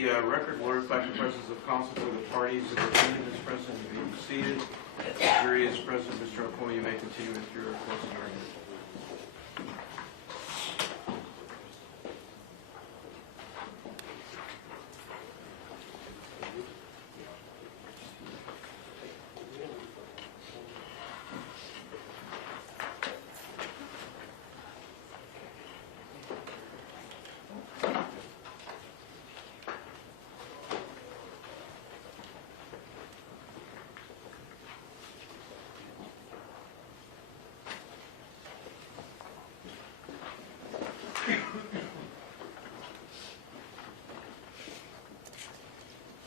the record will reflect the presence of counsel for the parties and the defendant is present to be seated. The jury is present. Mr. Okuma, you may continue with your closing argument.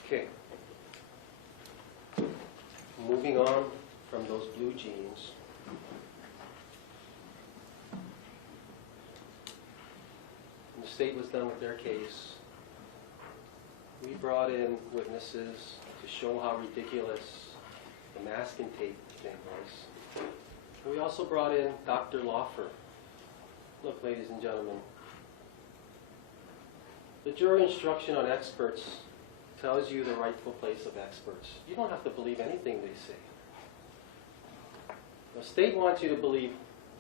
Okay. Moving on from those blue jeans. When the state was done with their case, we brought in witnesses to show how ridiculous the mask and tape thing was. And we also brought in Dr. Laufer. Look, ladies and gentlemen, the jury instruction on experts tells you the rightful place of experts. You don't have to believe anything they say. The state wants you to believe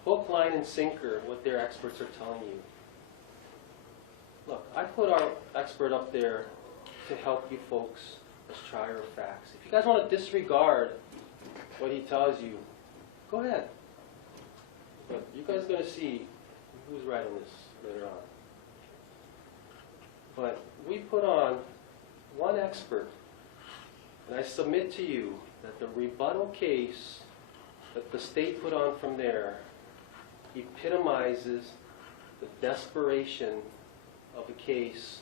hook, line, and sinker what their experts are telling you. Look, I put our expert up there to help you folks as trier of facts. If you guys want to disregard what he tells you, go ahead. But you guys are going to see who's right on this later on. But we put on one expert, and I submit to you that the rebuttal case that the state put on from there epitomizes the desperation of a case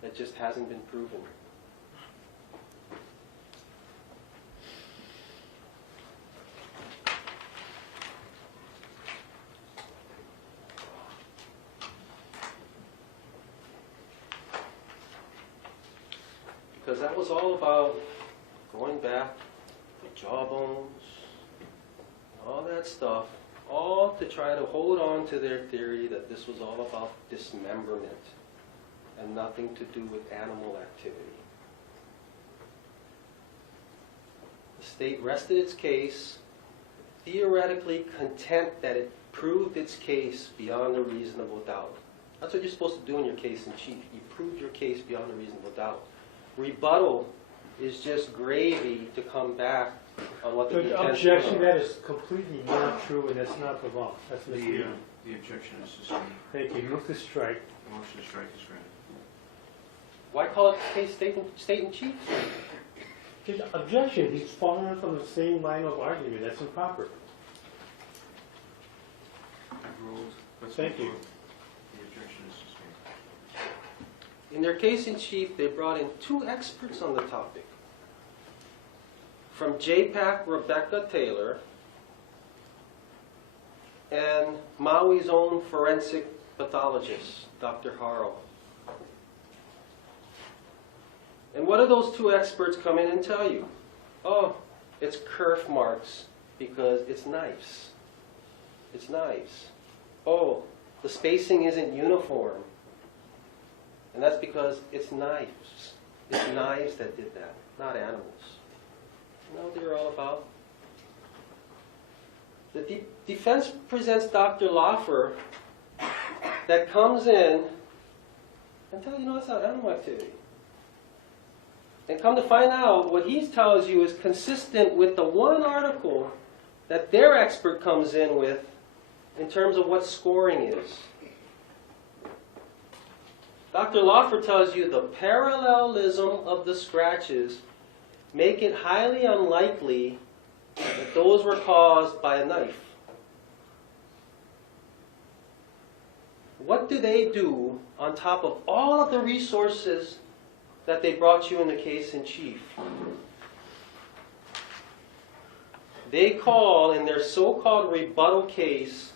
that just hasn't been proven. Because that was all about going back to jawbones, all that stuff, all to try to hold on to their theory that this was all about dismemberment and nothing to do with animal activity. The state rested its case, theoretically content that it proved its case beyond a reasonable doubt. That's what you're supposed to do in your case in chief. You prove your case beyond a reasonable doubt. Rebuttal is just gravy to come back on what the defense objection, that is completely not true, and that's not the law. That's misleading. The objection is sustained. Thank you. Move to strike. The motion to strike is granted. Why call it case state in chief? His objection, he's following from the same line of argument. That's improper. Thank you. The objection is sustained. In their case in chief, they brought in two experts on the topic. From JPAC, Rebecca Taylor, and Maui's own forensic pathologist, Dr. Harrell. And what do those two experts come in and tell you? Oh, it's kerf marks because it's knives. It's knives. Oh, the spacing isn't uniform. And that's because it's knives. It's knives that did that, not animals. You know what they're all about? The defense presents Dr. Laufer that comes in and tells you, no, it's not animal activity. And come to find out, what he tells you is consistent with the one article that their expert comes in with in terms of what scoring is. Dr. Laufer tells you the parallelism of the scratches make it highly unlikely that those were caused by a knife. What do they do on top of all of the resources that they brought you in the case in chief? They call, in their so-called rebuttal case,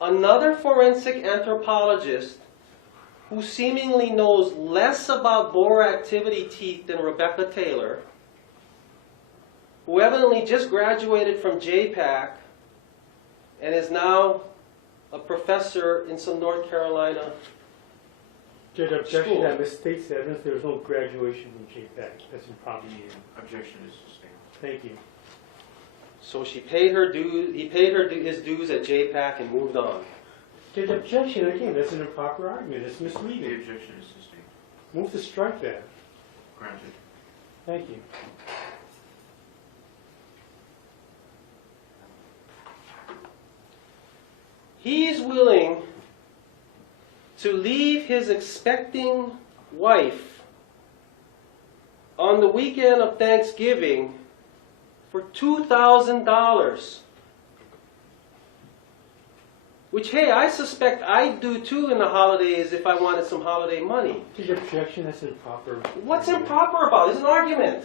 another forensic anthropologist who seemingly knows less about boar activity teeth than Rebecca Taylor, who evidently just graduated from JPAC and is now a professor in some North Carolina Judge, objection School. that misstates the evidence. There was no graduation from JPAC. That's improper. The objection is sustained. Thank you. So she paid her dues, he paid her his dues at JPAC and moved on. Judge, objection again. That's an improper argument. It's The misleading. objection is sustained. Move to strike that. Granted. Thank you. He's willing to leave his expecting wife on the weekend of Thanksgiving for $2,000. Which, hey, I suspect I'd do too in the holidays if I wanted some holiday money. Judge, objection. That's improper. What's improper about it? It's an argument.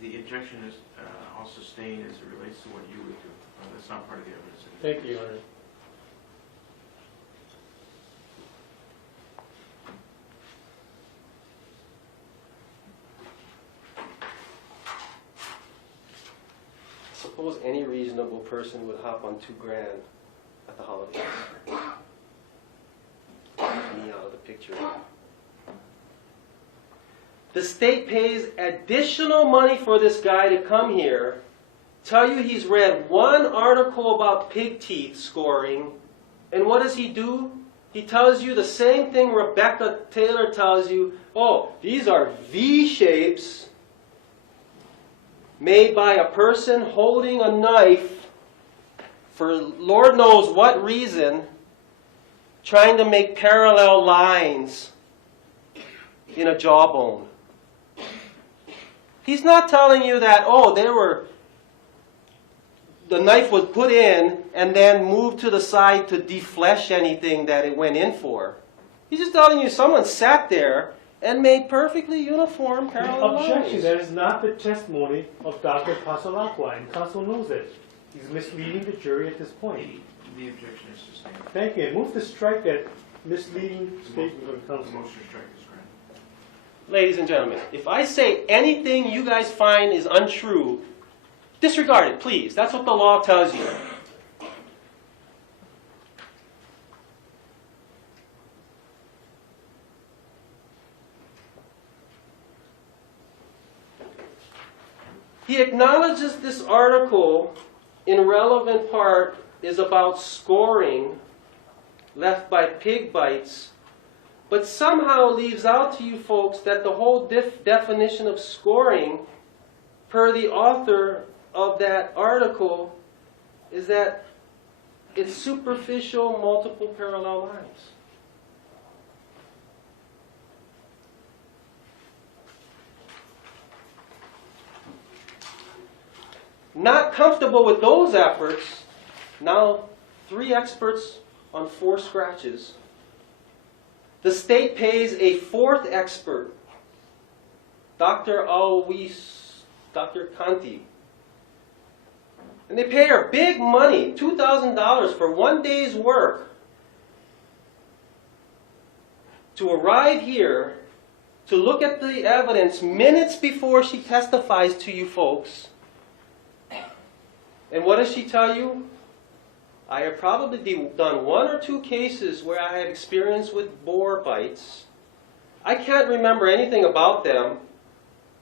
The objection is all sustained as it relates to what you would do. That's not part of the evidence. Thank you, Your Honor. Suppose any reasonable person would hop on $2,000 at the holidays. Me out of the picture. The state pays additional money for this guy to come here, tell you he's read one article about pig teeth scoring, and what does he do? He tells you the same thing Rebecca Taylor tells you. Oh, these are V-shapes made by a person holding a knife for Lord knows what reason, trying to make parallel lines in a jawbone. He's not telling you that, oh, the knife was put in and then moved to the side to deflesh anything that it went in for. He's just telling you someone sat there and made perfectly uniform parallel Objection. lines. That is not the testimony of Dr. Pasalacqua, and counsel knows it. He's misleading the jury at this point. The objection is sustained. Thank you. Move to strike that misleading statement of The counsel. motion to strike is granted. Ladies and gentlemen, if I say anything you guys find is untrue, disregard it, please. That's what the law tells you. He acknowledges this article, in relevant part, is about scoring left by pig bites, but somehow leaves out to you folks that the whole definition of scoring, per the author of that article, is that it's superficial multiple parallel lines. Not comfortable with those efforts, now 3 experts on 4 scratches. The state pays a 4th expert, Dr. Conti. And they pay her big money, $2,000 for 1 day's work, to arrive here, to look at the evidence minutes before she testifies to you folks. And what does she tell you? I have probably done 1 or 2 cases where I have experience with boar bites. I can't remember anything about them,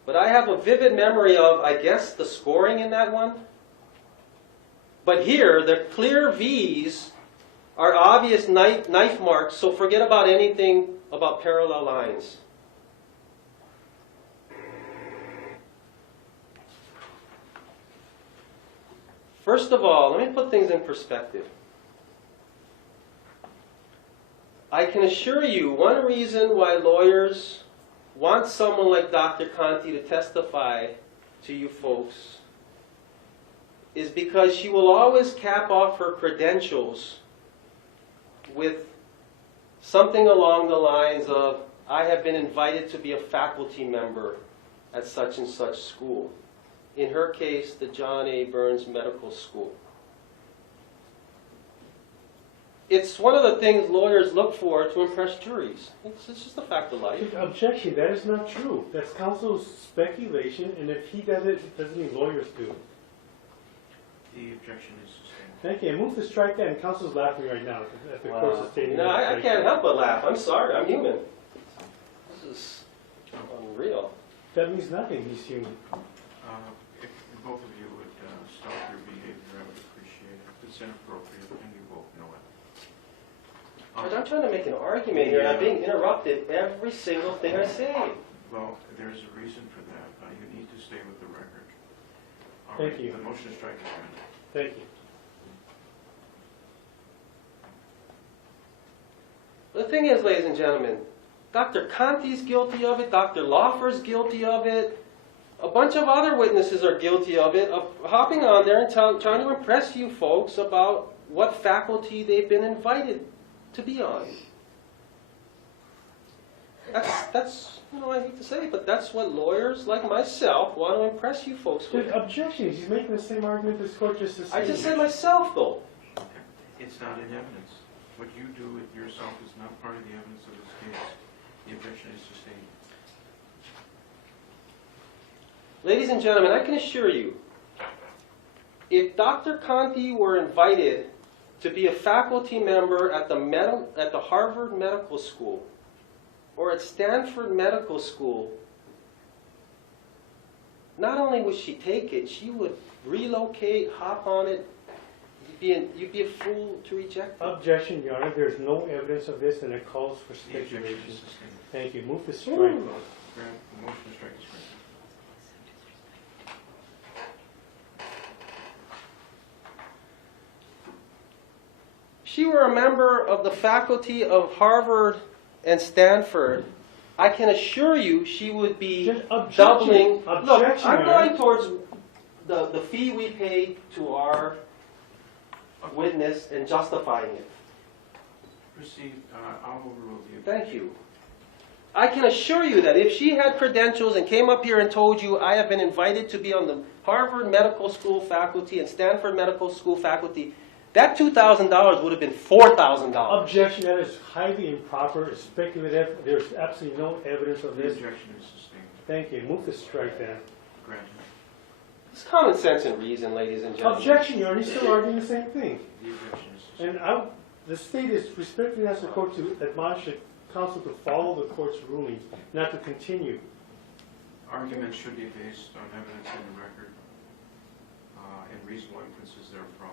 but I have a vivid memory of, I guess, the scoring in that one. But here, the clear V's are obvious knife marks, so forget about anything about parallel lines. First of all, let me put things in perspective. I can assure you, one reason why lawyers want someone like Dr. Conti to testify to you folks is because she will always cap off her credentials with something along the lines of, I have been invited to be a faculty member at such and such school. In her case, the John A. Burns Medical School. It's one of the things lawyers look for to impress juries. It's just a fact of life. Objection. That is not true. That's counsel's speculation, and if he does it, it doesn't mean lawyers do. The objection is sustained. Thank you. I move to strike that, and council's laughing right now at the court's Wow. statement. No, I can't help but laugh. I'm sorry. I'm human. This is unreal. That means nothing. He's human. If both of you would stop your behavior, I would appreciate it. It's inappropriate, and you both know it. George, I'm trying to make an argument here, and I'm being interrupted every single thing I say. Well, there's a reason for that. You need to stay with the record. All Thank right, you. The motion to strike is granted. Thank you. The thing is, ladies and gentlemen, Dr. Conti's guilty of it, Dr. Laufer's guilty of it, a bunch of other witnesses are guilty of it, of hopping on there and trying to impress you folks about what faculty they've been invited to be on. That's I hate to say it, but that's what lawyers like myself want to impress you folks with. There's objections. He's making the same argument this court just sustained. I just said myself, though. It's not in evidence. What you do with yourself is not part of the evidence of this case. The objection is sustained. Ladies and gentlemen, I can assure you, if Dr. Conti were invited to be a faculty member at the Harvard Medical School or at Stanford Medical School, not only would she take it, she would relocate, hop on it. You'd be a fool to reject it. Objection, Your Honor. There's no evidence of this, and it calls for The objection speculation. is sustained. Thank you. Move to strike. The motion to strike is granted. If she were a member of the faculty of Harvard and Stanford, I can assure you she would be Just objection. doubling. Look, Objection, I'm Your Honor. going towards the fee we pay to our witness and justifying it. Proceed. I'll overrule the objection. Thank you. I can assure you that if she had credentials and came up here and told you I have been invited to be on the Harvard Medical School faculty and Stanford Medical School faculty, that $2,000 would have been $4,000. Objection. That is highly improper. It's speculative. There's absolutely no evidence of The this. objection is sustained. Thank you. Move to strike that. Granted. It's common sense and reason, ladies and gentlemen. Objection, Your Honor. He's still arguing the same thing. The objection is sustained. And the state is respectfully asking the court to admonish the counsel to follow the court's rulings, not to continue. Arguments should be based on evidence in the record and reasonable inferences therefrom.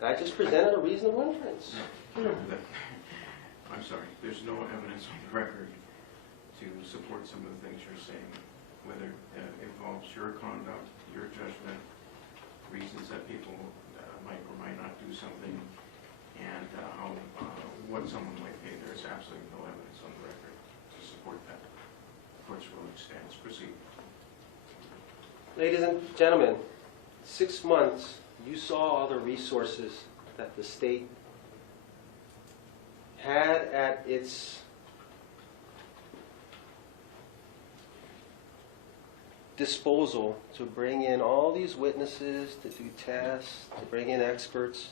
And I just presented a reasonable inference. I'm sorry, there's no evidence on the record to support some of the things you're saying, whether it involves your conduct, your judgment, reasons that people might or might not do something, and what someone might pay. There's absolutely no evidence on the record to support that. The court's ruling stands. Proceed. Ladies and gentlemen, 6 months, you saw all the resources that the state had at its disposal to bring in all these witnesses, to do tests, to bring in experts.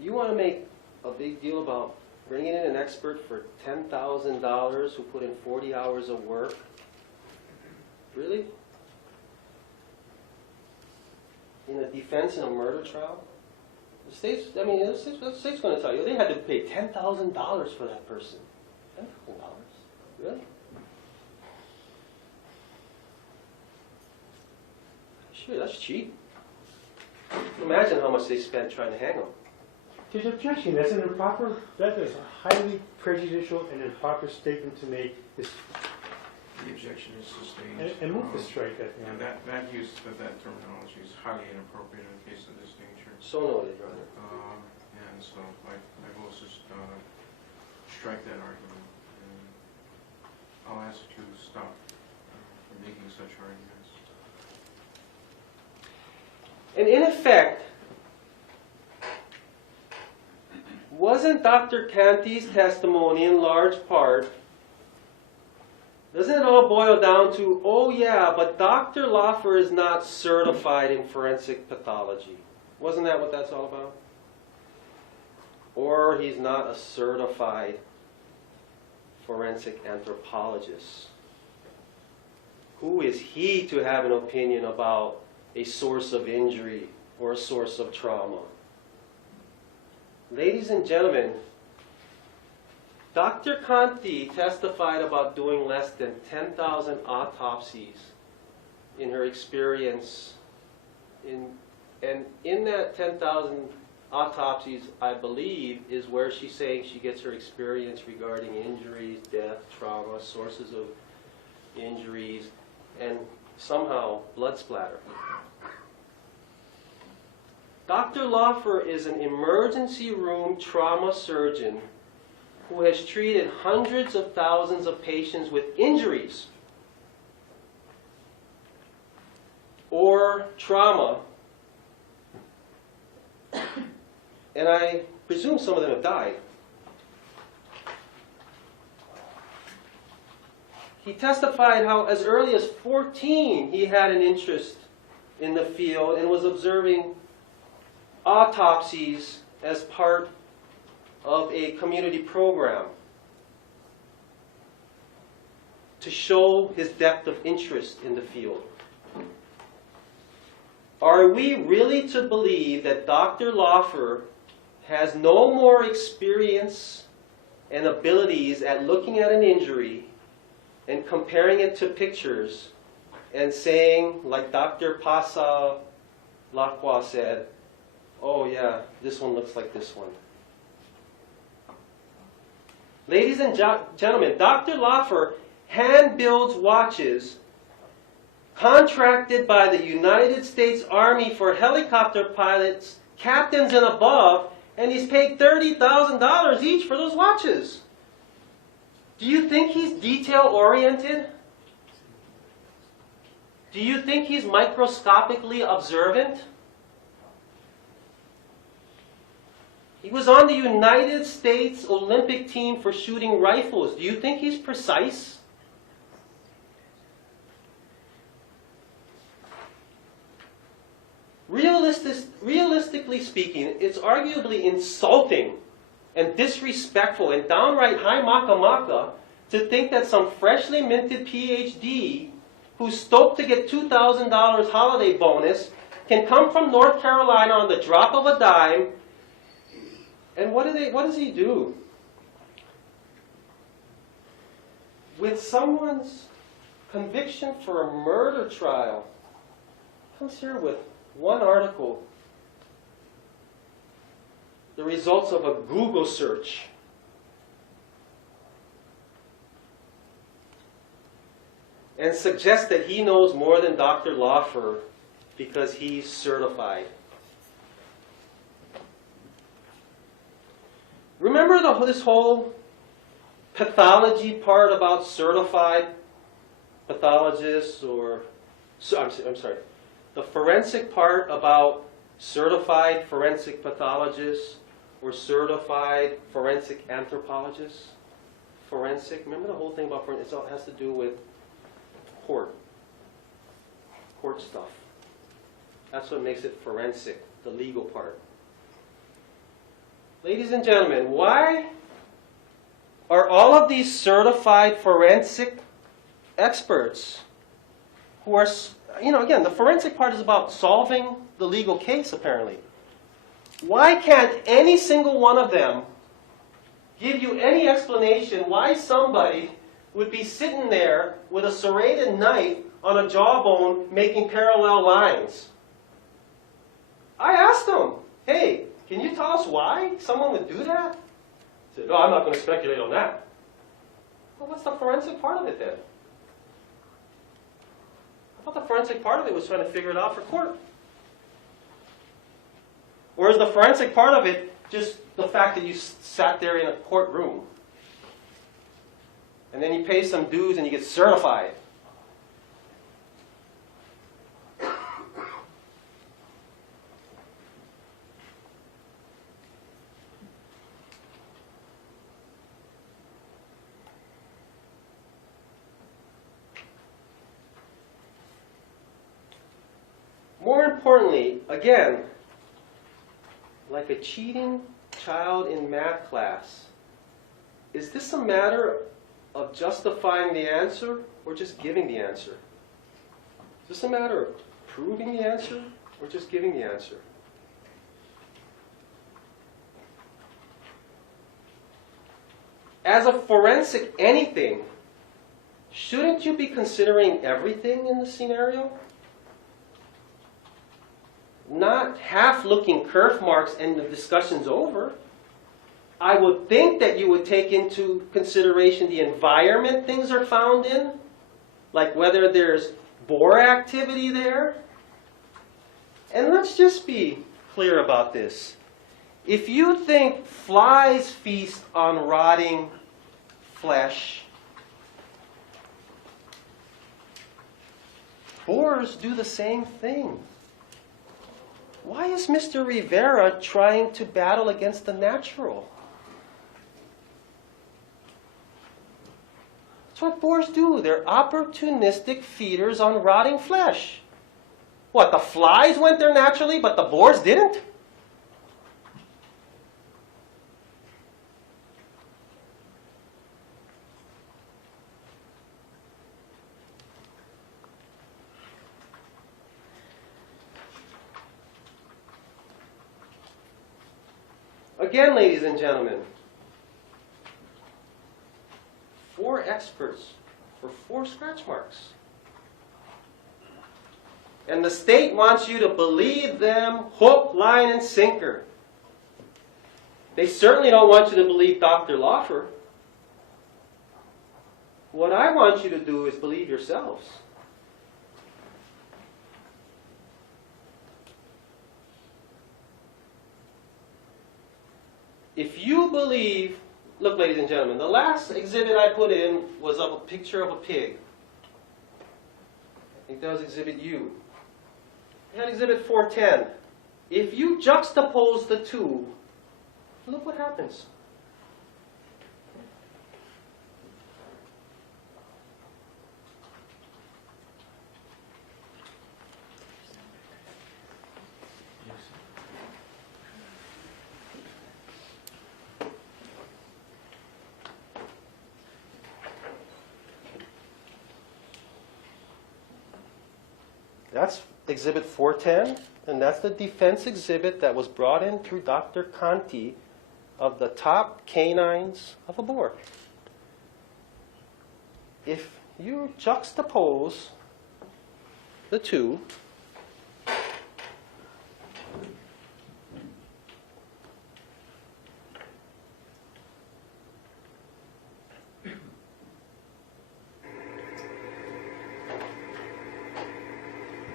You want to make a big deal about bringing in an expert for $10,000 who put in 40 hours of work? Really? In a defense in a murder trial? The state's going to tell you they had to pay $10,000 for that person. $10,000? Really? Sure, that's cheap. Imagine how much they spent trying to hang him. There's objection. That's an improper, that is a highly prejudicial and improper statement to make. This, The objection is sustained. and move to strike that. And that use of that terminology is highly inappropriate in a case of this nature. So noted, Your Honor. And so I will just strike that argument. And I'll ask you to stop from making such arguments. And in effect, wasn't Dr. Canty's testimony in large part, doesn't it all boil down to, oh yeah, but Dr. Laufer is not certified in forensic pathology? Wasn't that what that's all about? Or he's not a certified forensic anthropologist. Who is he to have an opinion about a source of injury or a source of trauma. Ladies and gentlemen, Dr. Conti testified about doing less than 10,000 autopsies in her experience. And in that 10,000 autopsies, I believe, is where she's saying she gets her experience regarding injuries, death, trauma, sources of injuries, and somehow blood splatter. Dr. Laufer is an emergency room trauma surgeon who has treated hundreds of thousands of patients with injuries or trauma, and I presume some of them have died. He testified how as early as 14 he had an interest in the field and was observing autopsies as part of a community program to show his depth of interest in the field. Are we really to believe that Dr. Laufer has no more experience and abilities at looking at an injury and comparing it to pictures and saying, like Dr. Pasa Lacroix said, oh yeah, this one looks like this one? Ladies and gentlemen, Dr. Laufer hand builds watches contracted by the United States Army for helicopter pilots, captains and above, and he's paid $30,000 each for those watches. Do you think he's detail-oriented? Do you think he's microscopically observant? He was on the United States Olympic team for shooting rifles. Do you think he's precise? Realistically speaking, it's arguably insulting and disrespectful and downright high maka to think that some freshly minted PhD who's stoked to get $2,000 holiday bonus can come from North Carolina on the drop of a dime. And what does he do? With someone's conviction for a murder trial, comes here with one article, the results of a Google search. And suggests that he knows more than Dr. Laufer because he's certified. Remember this whole pathology part about certified pathologists, or I'm sorry, the forensic part about certified forensic pathologists or certified forensic anthropologists? Forensic, remember the whole thing about forensic? It all has to do with court stuff. That's what makes it forensic, the legal part. Ladies and gentlemen, why are all of these certified forensic experts who are, again, the forensic part is about solving the legal case, apparently. Why can't any single one of them give you any explanation why somebody would be sitting there with a serrated knife on a jawbone making parallel lines? I asked them, hey, can you tell us why someone would do that? He said, no, I'm not going to speculate on that. Well, what's the forensic part of it then? I thought the forensic part of it was trying to figure it out for court. Or is the forensic part of it just the fact that you sat there in a courtroom and then you pay some dues and you get certified? More importantly, again, like a cheating child in math class, is this a matter of justifying the answer or just giving the answer? Is this a matter of proving the answer or just giving the answer? As a forensic anything, shouldn't you be considering everything in the scenario? Not half looking kerf marks and the discussion's over. I would think that you would take into consideration the environment things are found in, like whether there's boar activity there. And let's just be clear about this. If you think flies feast on rotting flesh, boars do the same thing. Why is Mr. Rivera trying to battle against the natural? That's what boars do. They're opportunistic feeders on rotting flesh. What, the flies went there naturally, but the boars didn't? Again, ladies and gentlemen, 4 experts for 4 scratch marks. And the state wants you to believe them hook, line, and sinker. They certainly don't want you to believe Dr. Lawfer. What I want you to do is believe yourselves. If you believe, look, ladies and gentlemen, the last exhibit I put in was of a picture of a pig. I think that was exhibit U. I had exhibit 410. If you juxtapose the two, look what happens. That's exhibit 410, and that's the defense exhibit that was brought in through Dr. Conti of the top canines of a boar. If you juxtapose the two,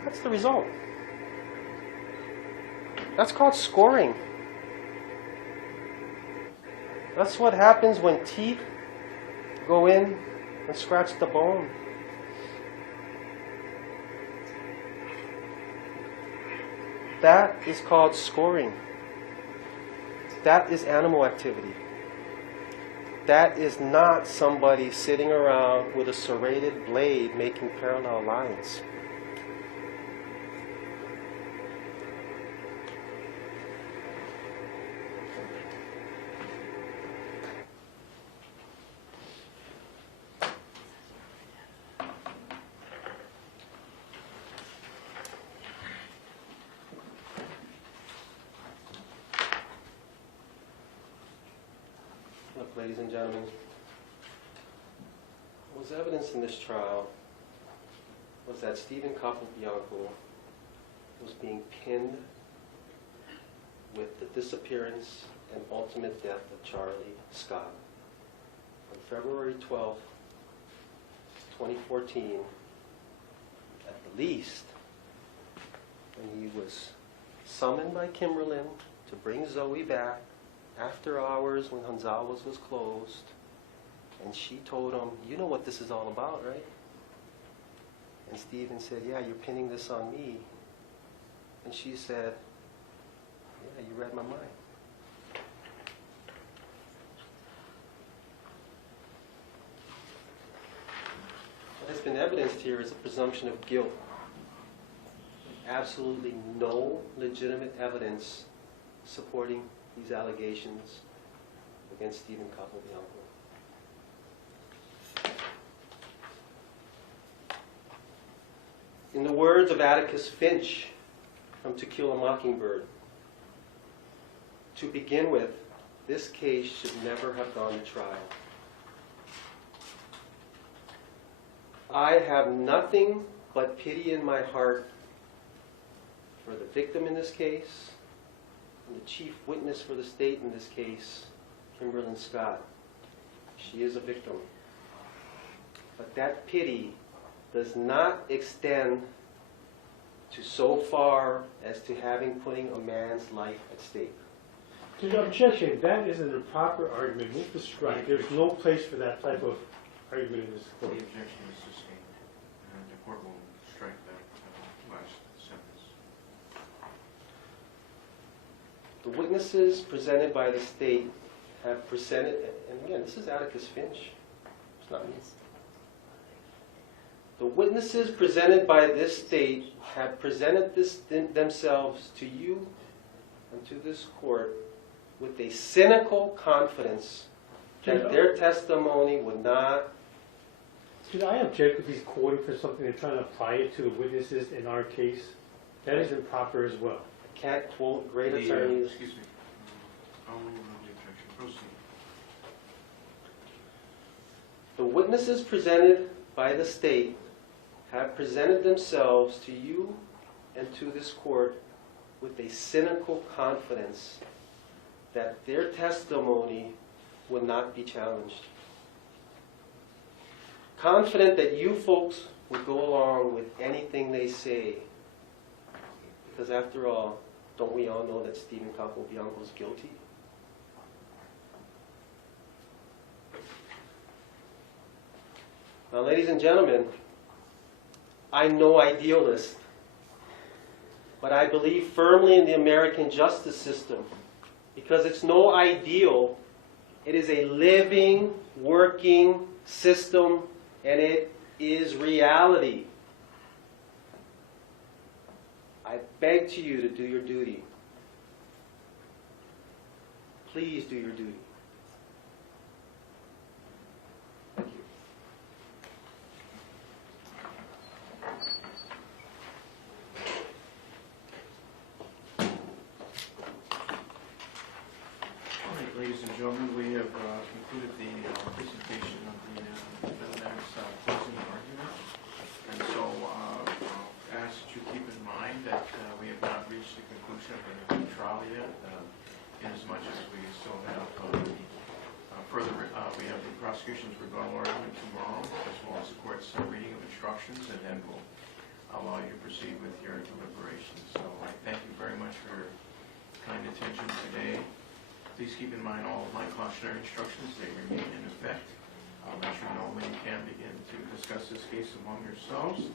that's the result. That's called scoring. That's what happens when teeth go in and scratch the bone. That is called scoring. That is animal activity. That is not somebody sitting around with a serrated blade making parallel lines. Look, ladies and gentlemen, what was evidence in this trial was that Stephen Capobianco was being pinned with the disappearance and ultimate death of Charlie Scott on February 12, 2014, at the least, when he was summoned by Kimberlin to bring Zoe back after hours when Gonzalez was closed, and she told him, "You know what this is all about, right?" And Stephen said, "Yeah, you're pinning this on me." And she said, "Yeah, you read my mind." What has been evidenced here is a presumption of guilt. Absolutely no legitimate evidence supporting these allegations against Stephen Capobianco. In the words of Atticus Finch from To Kill a Mockingbird, to begin with, this case should never have gone to trial. I have nothing but pity in my heart for the victim in this case and the chief witness for the state in this case, Kimberlyn Scott. She is a victim. But that pity does not extend to so far as to putting a man's life at stake. To the objection, that isn't a proper argument. Move to strike. There's no place for that type of argument in this The court. objection is sustained, and the court will strike that last sentence. The witnesses presented by the state have presented, and again, this is Atticus Finch. It's not me. The witnesses presented by this state have presented themselves to you and to this court with a cynical confidence that their testimony would not. Should I object if he's quoting for something and trying to apply it to the witnesses in our case? That is improper as well. I can't quote great attorneys. Excuse me. I'll rule on the objection. Proceed. The witnesses presented by the state have presented themselves to you and to this court with a cynical confidence that their testimony would not be challenged. Confident that you folks would go along with anything they say. Because after all, don't we all know that Stephen Capobianco is guilty? Now, ladies and gentlemen, I'm no idealist, but I believe firmly in the American justice system because it's no ideal. It is a living, working system, and it is reality. I beg to you to do your duty. Please do your duty. Thank you. All right, ladies and gentlemen, we have concluded the presentation of the Middlesex closing argument. And so I'll ask that you keep in mind that we have not reached the conclusion of the trial yet, in as much as we still have we have the prosecution's rebuttal argument tomorrow, as well as the court's reading of instructions, and then we'll allow you to proceed with your deliberations. So I thank you very much for your kind attention today. Please keep in mind all of my cautionary instructions. They remain in effect. I'll let you know when you can begin to discuss this case among yourselves.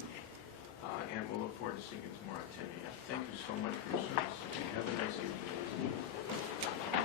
And we'll look forward to seeing you tomorrow at 10 a.m. Thank you so much for your service. Have a nice evening.